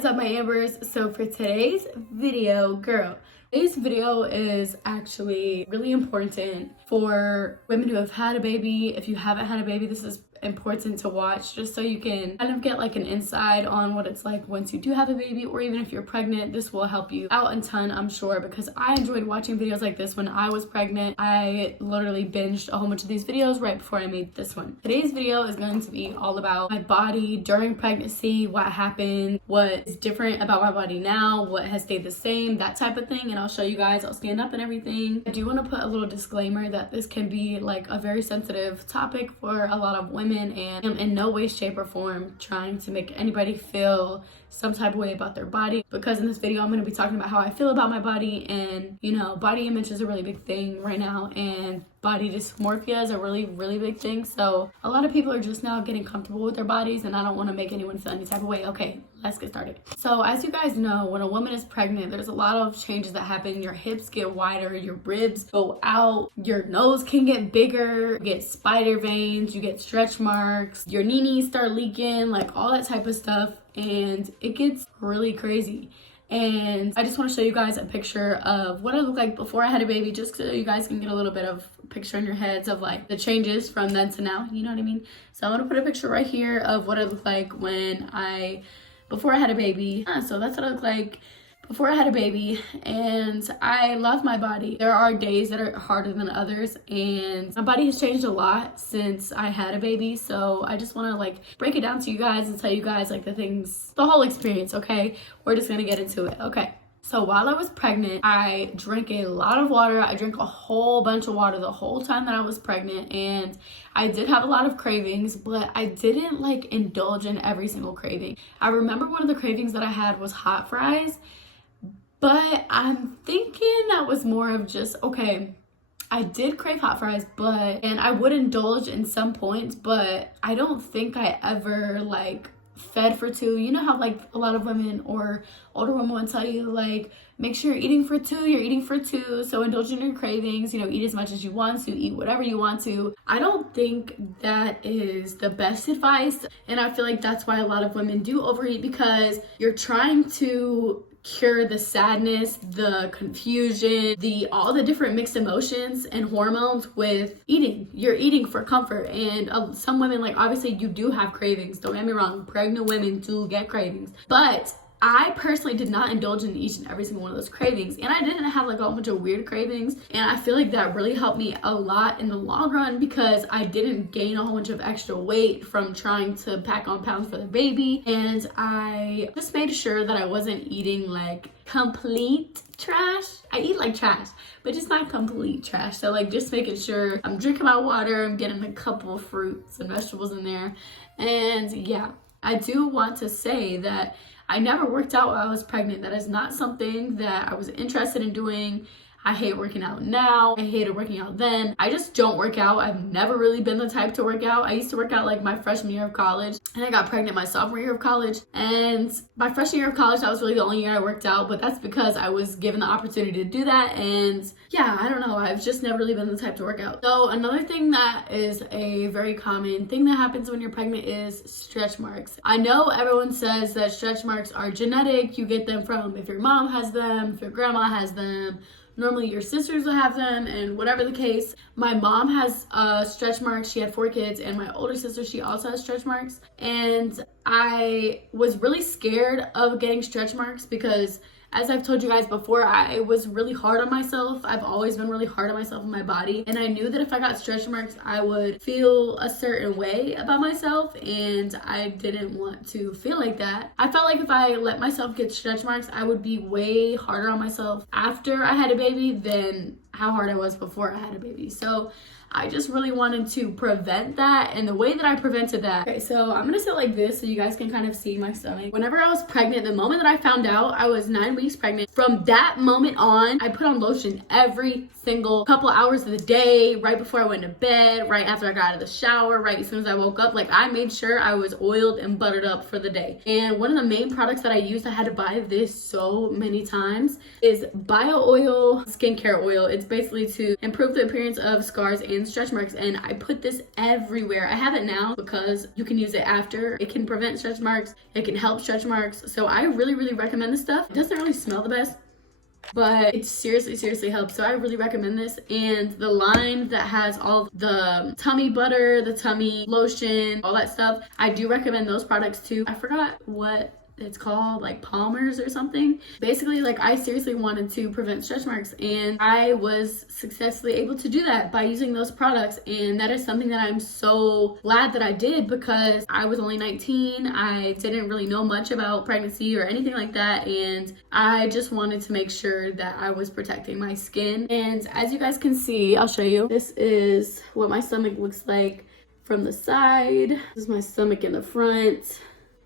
is up, my Ambers? So for today's video, today's video is actually really important for women who have had a baby. If you haven't had a baby, this is important to watch just so you can kind of get like an insight on what it's like once you do have a baby, or even if you're pregnant. This will help you out a ton, I'm sure, because I enjoyed watching videos like this when I was pregnant. I literally binged a whole bunch of these videos right before I made this one. Today's video is going to be all about my body during pregnancy, what happened, what is different about my body now, what has stayed the same, that type of thing. And I'll show you guys, I'll stand up and everything. I do want to put a little disclaimer that this can be like a very sensitive topic for a lot of women, and I'm in no way, shape, or form trying to make anybody feel some type of way about their body, because in this video I'm going to be talking about how I feel about my body. And you know, body image is a really big thing right now, and body dysmorphia is a really big thing. So a lot of people are just now getting comfortable with their bodies, and I don't want to make anyone feel any type of way. Okay, let's get started. So as you guys know, when a woman is pregnant, there's a lot of changes that happen. Your hips get wider, your ribs go out, your nose can get bigger, you get spider veins, you get stretch marks, your knees start leaking, like all that type of stuff, and it gets really crazy. And I just want to show you guys a picture of what I look like before I had a baby, just so you guys can get a little bit of a picture in your heads of like the changes from then to now, you know what I mean? So I'm gonna put a picture right here of what I look like before I had a baby. So that's what I look like before I had a baby, and I love my body. There are days that are harder than others, and my body has changed a lot since I had a baby. So I just want to like break it down to you guys and tell you guys like the whole experience. Okay, we're just gonna get into it. Okay, so while I was pregnant, I drank a lot of water. I drank a whole bunch of water the whole time that I was pregnant, and I did have a lot of cravings, but I didn't like indulge in every single craving. I remember one of the cravings that I had was hot fries, but I'm thinking that was more of just, okay, I did crave hot fries, and I would indulge in some points, but I don't think I ever like fed for two. You know how like a lot of women or older women will tell you like, make sure you're eating for two, so indulge in your cravings, you know, eat as much as you want to, eat whatever you want to. I don't think that is the best advice, and I feel like that's why a lot of women do overeat, because you're trying to cure the sadness, the confusion, all the different mixed emotions and hormones with eating. You're eating for comfort, and some women, like, obviously you do have cravings, don't get me wrong, pregnant women do get cravings, but I personally did not indulge in each and every single one of those cravings, and I didn't have like a whole bunch of weird cravings, and I feel like that really helped me a lot in the long run, because I didn't gain a whole bunch of extra weight from trying to pack on pounds for the baby, and I just made sure that I wasn't eating like complete trash. I eat like trash, but just not complete trash. So like just making sure I'm drinking my water, I'm getting a couple of fruits and vegetables in there. And yeah, I do want to say that I never worked out while I was pregnant. That is not something that I was interested in doing. I hate working out now. I hated working out then. I just don't work out. I've never really been the type to work out. I used to work out like my freshman year of college, and I got pregnant my sophomore year of college. And my freshman year of college, that was really the only year I worked out, but that's because I was given the opportunity to do that. And yeah, I don't know, I've just never really been the type to work out. So another thing that is a very common thing that happens when you're pregnant is stretch marks. I know everyone says that stretch marks are genetic. You get them from if your mom has them, if your grandma has them. Normally your sisters will have them, and whatever the case. My mom has stretch marks. She had 4 kids, and my older sister, she also has stretch marks. And I was really scared of getting stretch marks because, as I've told you guys before, I was really hard on myself. I've always been really hard on myself and my body. And I knew that if I got stretch marks, I would feel a certain way about myself. And I didn't want to feel like that. I felt like if I let myself get stretch marks, I would be way harder on myself after I had a baby than how hard I was before I had a baby. So I just really wanted to prevent that, and the way that I prevented that. Okay, so I'm gonna sit like this so you guys can kind of see my stomach. Whenever I was pregnant, the moment that I found out I was 9 weeks pregnant, from that moment on, I put on lotion every single couple hours of the day, right before I went to bed, right after I got out of the shower, right as soon as I woke up. Like, I made sure I was oiled and buttered up for the day. And one of the main products that I used, I had to buy this so many times, is Bio Oil Skincare Oil. It's basically to improve the appearance of scars and and stretch marks, and I put this everywhere. I have it now because you can use it after. It can prevent stretch marks, it can help stretch marks, so I really recommend this stuff. It doesn't really smell the best, but it seriously helps, so I really recommend this. And the line that has all the tummy butter, the tummy lotion, all that stuff, I do recommend those products too. I forgot what it's called, like Palmer's or something. Basically, like, I seriously wanted to prevent stretch marks, and I was successfully able to do that by using those products. And that is something that I'm so glad that I did, because I was only 19. I didn't really know much about pregnancy or anything like that, and I just wanted to make sure that I was protecting my skin. And as you guys can see, I'll show you, this is what my stomach looks like from the side. This is my stomach in the front,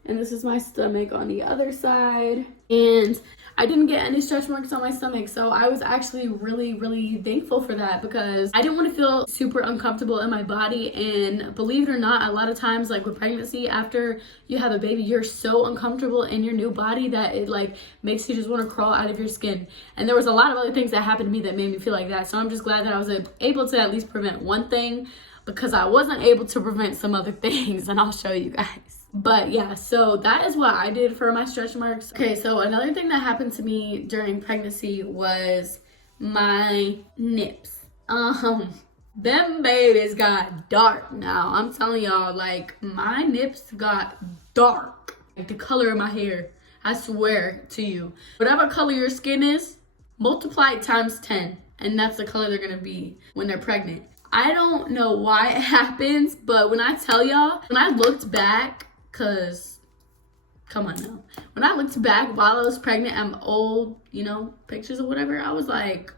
and this is my stomach on the other side. And I didn't get any stretch marks on my stomach, so I was actually really thankful for that, because I didn't want to feel super uncomfortable in my body. And believe it or not, a lot of times, like with pregnancy, after you have a baby, you're so uncomfortable in your new body that it like makes you just want to crawl out of your skin. And there was a lot of other things that happened to me that made me feel like that, so I'm just glad that I was able to at least prevent one thing, because I wasn't able to prevent some other things, and I'll show you guys. But yeah, so that is what I did for my stretch marks. Okay, so another thing that happened to me during pregnancy was my nips. Them babies got dark now. I'm telling y'all, like, my nips got dark. Like the color of my hair. I swear to you. Whatever color your skin is, multiply it times 10. And that's the color they're gonna be when they're pregnant. I don't know why it happens, but when I tell y'all, when I looked back, cause come on now, when I looked back while I was pregnant at old, you know, pictures or whatever, I was like,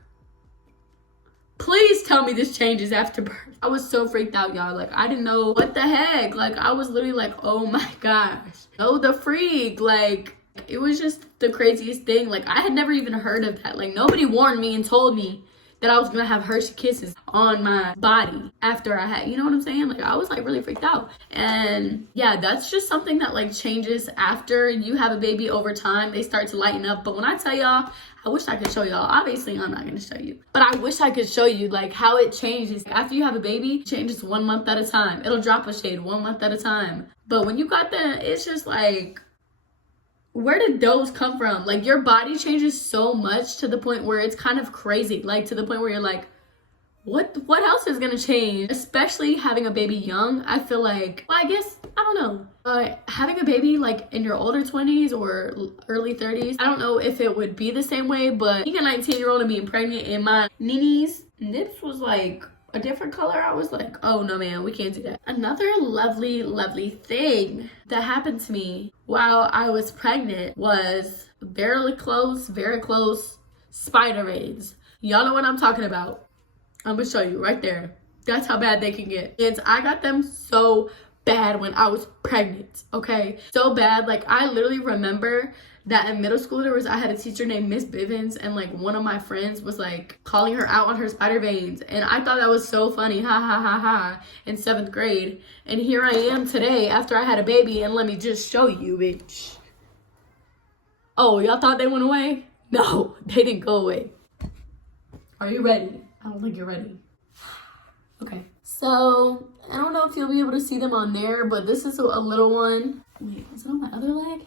please tell me this changes after birth. I was so freaked out, y'all. Like, I didn't know what the heck. Like, I was literally like, oh my gosh, oh the freak. Like, it was just the craziest thing. Like, I had never even heard of that. Like, nobody warned me and told me that I was gonna have Hershey Kisses on my body after I had, you know what I'm saying? Like, I was like really freaked out. And yeah, that's just something that like changes after you have a baby. Over time, they start to lighten up. But when I tell y'all, I wish I could show y'all. Obviously, I'm not gonna show you, but I wish I could show you like how it changes. After you have a baby, it changes 1 month at a time. It'll drop a shade 1 month at a time. But when you got that, it's just like, where did those come from? Like, your body changes so much to the point where it's kind of crazy. Like, to the point where you're like, what else is gonna change? Especially having a baby young, I feel like, well, I guess, I don't know. Having a baby like in your older 20s or early 30s, I don't know if it would be the same way, but being a 19-year-old and being pregnant and my nips was like a different color, I was like, oh no man, we can't do that. Another lovely thing that happened to me while I was pregnant was very close spider veins. Y'all know what I'm talking about. I'm gonna show you right there. That's how bad they can get. And I got them so bad when I was pregnant, okay? So bad. Like, I literally remember that in middle school I had a teacher named Miss Bivens, and like one of my friends was like calling her out on her spider veins, and I thought that was so funny, ha, in 7th grade. And here I am today after I had a baby, and let me just show you, bitch. Oh, y'all thought they went away? No, they didn't go away. Are you ready? I don't think you're ready. Okay, so I don't know if you'll be able to see them on there, but this is a little one. Wait, is it on my other leg?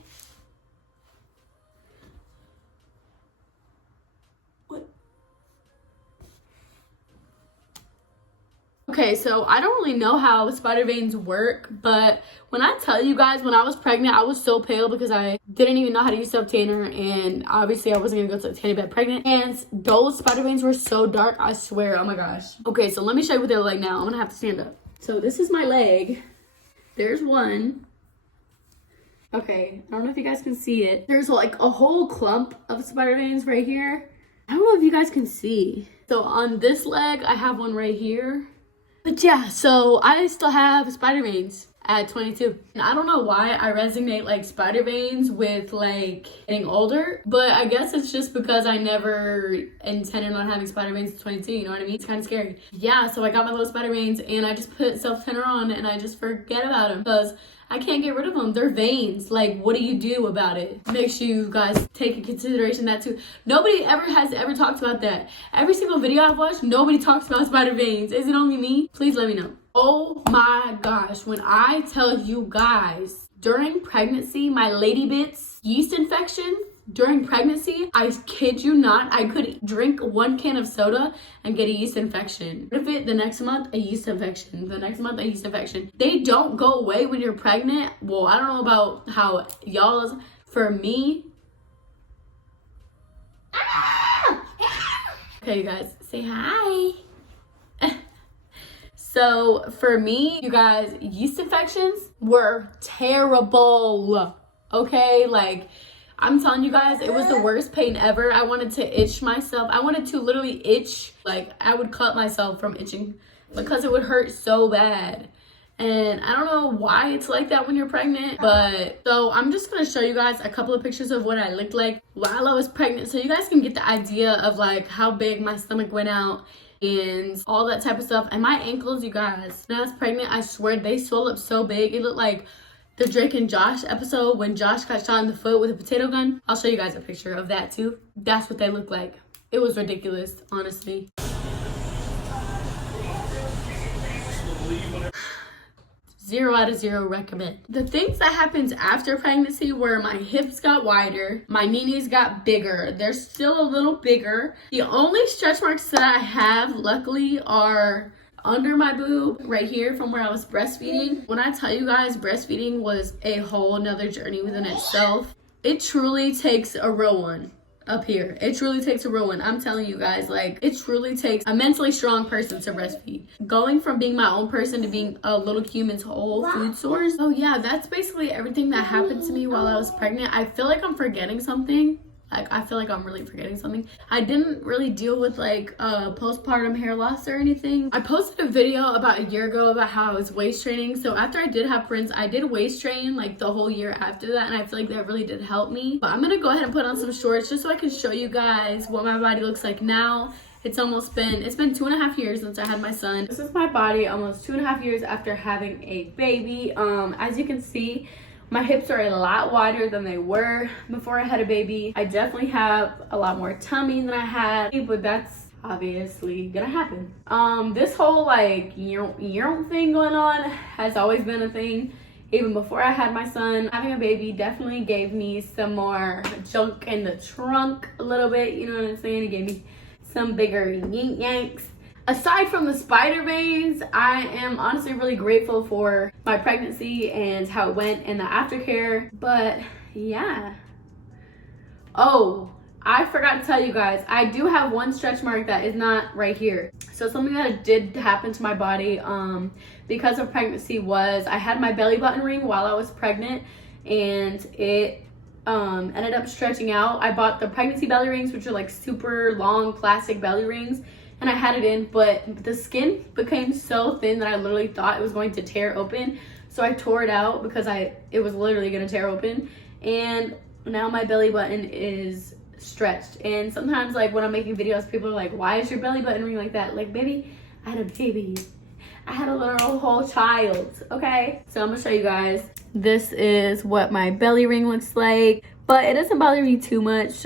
Okay, so I don't really know how spider veins work, but when I tell you guys, when I was pregnant, I was so pale because I didn't even know how to use self-tanner, and obviously I wasn't gonna go to a tanning bed pregnant, and those spider veins were so dark, I swear, oh my gosh. Okay, so let me show you what they look like now. I'm gonna have to stand up. So this is my leg. There's one. Okay, I don't know if you guys can see it. There's like a whole clump of spider veins right here. I don't know if you guys can see. So on this leg, I have one right here. But yeah, so I still have spider veins at 22. And I don't know why I resonate like spider veins with like getting older, but I guess it's just because I never intended on having spider veins at 22, you know what I mean? It's kind of scary. Yeah, so I got my little spider veins and I just put self-tanner on and I just forget about them because I can't get rid of them. They're veins. Like, what do you do about it? Make sure you guys take in consideration that too. Nobody has ever talked about that. Every single video I've watched, nobody talks about spider veins. Is it only me? Please let me know. Oh my gosh, when I tell you guys, during pregnancy, my lady bits yeast infection, during pregnancy, I kid you not, I could drink 1 can of soda and get a yeast infection. What if it the next month, a yeast infection, the next month, a yeast infection. They don't go away when you're pregnant. Well, I don't know about how y'all's, for me. Okay, you guys, say hi. So for me, you guys, yeast infections were terrible. Okay, like, I'm telling you guys, it was the worst pain ever. I wanted to itch myself. I wanted to literally itch. Like, I would cut myself from itching because it would hurt so bad. And I don't know why it's like that when you're pregnant. But so I'm just going to show you guys a couple of pictures of what I looked like while I was pregnant. So you guys can get the idea of like how big my stomach went out and all that type of stuff. And my ankles, you guys, when I was pregnant, I swear they swelled up so big. It looked like the Drake and Josh episode when Josh got shot in the foot with a potato gun. I'll show you guys a picture of that too. That's what they look like. It was ridiculous, honestly. 0 out of 0 recommend. The things that happened after pregnancy were my hips got wider, my knees got bigger. They're still a little bigger. The only stretch marks that I have, luckily, are under my boob right here from where I was breastfeeding. When I tell you guys, breastfeeding was a whole nother journey within itself. It truly takes a real one up here. It truly takes a real one. I'm telling you guys, like, it truly takes a mentally strong person to breastfeed. Going from being my own person to being a little human's whole food source. So yeah, that's basically everything that happened to me while I was pregnant. I feel like I'm forgetting something. Like, I feel like I'm really forgetting something. I didn't really deal with like postpartum hair loss or anything. I posted a video about a year ago about how I was waist training. So after I did have twins, I did waist train like the whole year after that. And I feel like that really did help me. But I'm gonna go ahead and put on some shorts just so I can show you guys what my body looks like now. It's been 2.5 years since I had my son. This is my body almost 2.5 years after having a baby. As you can see, my hips are a lot wider than they were before I had a baby. I definitely have a lot more tummy than I had, but that's obviously gonna happen. This whole like thing going on has always been a thing. Even before I had my son, having a baby definitely gave me some more junk in the trunk a little bit. You know what I'm saying? It gave me some bigger yanks. Aside from the spider veins, I am honestly really grateful for my pregnancy and how it went and the aftercare. But yeah. Oh, I forgot to tell you guys, I do have one stretch mark that is not right here. So something that did happen to my body because of pregnancy was I had my belly button ring while I was pregnant, and it ended up stretching out. I bought the pregnancy belly rings, which are like super long plastic belly rings, and I had it in, but the skin became so thin that I literally thought it was going to tear open. So I tore it out because it was literally gonna tear open. And now my belly button is stretched. And sometimes like when I'm making videos, people are like, why is your belly button ring like that? Like, baby, I had a baby. I had a literal whole child, okay? So I'm gonna show you guys. This is what my belly ring looks like, but it doesn't bother me too much.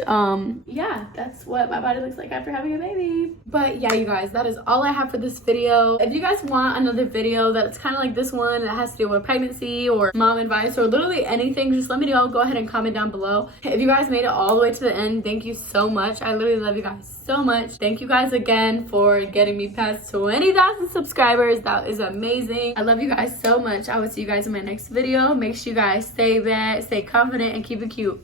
Yeah, that's what my body looks like after having a baby. But yeah, you guys, that is all I have for this video. If you guys want another video that's kind of like this one that has to do with pregnancy or mom advice or literally anything, just let me know. Go ahead and comment down below. If you guys made it all the way to the end, thank you so much. I literally love you guys so much. Thank you guys again for getting me past 20,000 subscribers. That is amazing. I love you guys so much. I will see you guys in my next video. Make sure you guys stay bad, stay confident, and keep it cute.